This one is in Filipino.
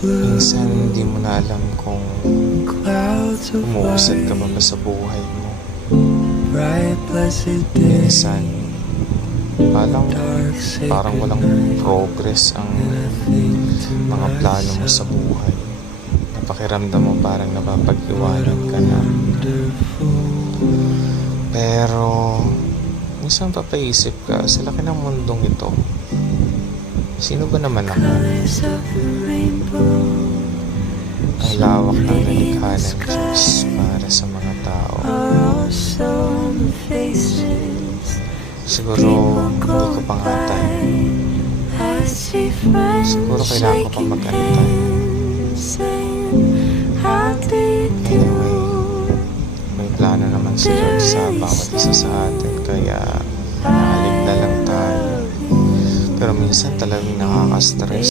Minsan hindi mo na alam kung umuusad ka ba sa buhay mo. Minsan parang walang progress ang mga plano mo sa buhay. Napakiramdam mo parang napapag-iwanan ka na. Pero minsan papaisip ka, sa laki ng mundong ito, sino ba naman ako? Ang lawak ng nalikha ng Diyos para sa mga tao. Siguro hindi ko pangantay. Siguro kailangan ko pang mag-antay. Anyway, may plano naman si Lord sa bawat isa sa atin, kaya naalig na lang tayo. Pero minsan talagang nakaka-stress.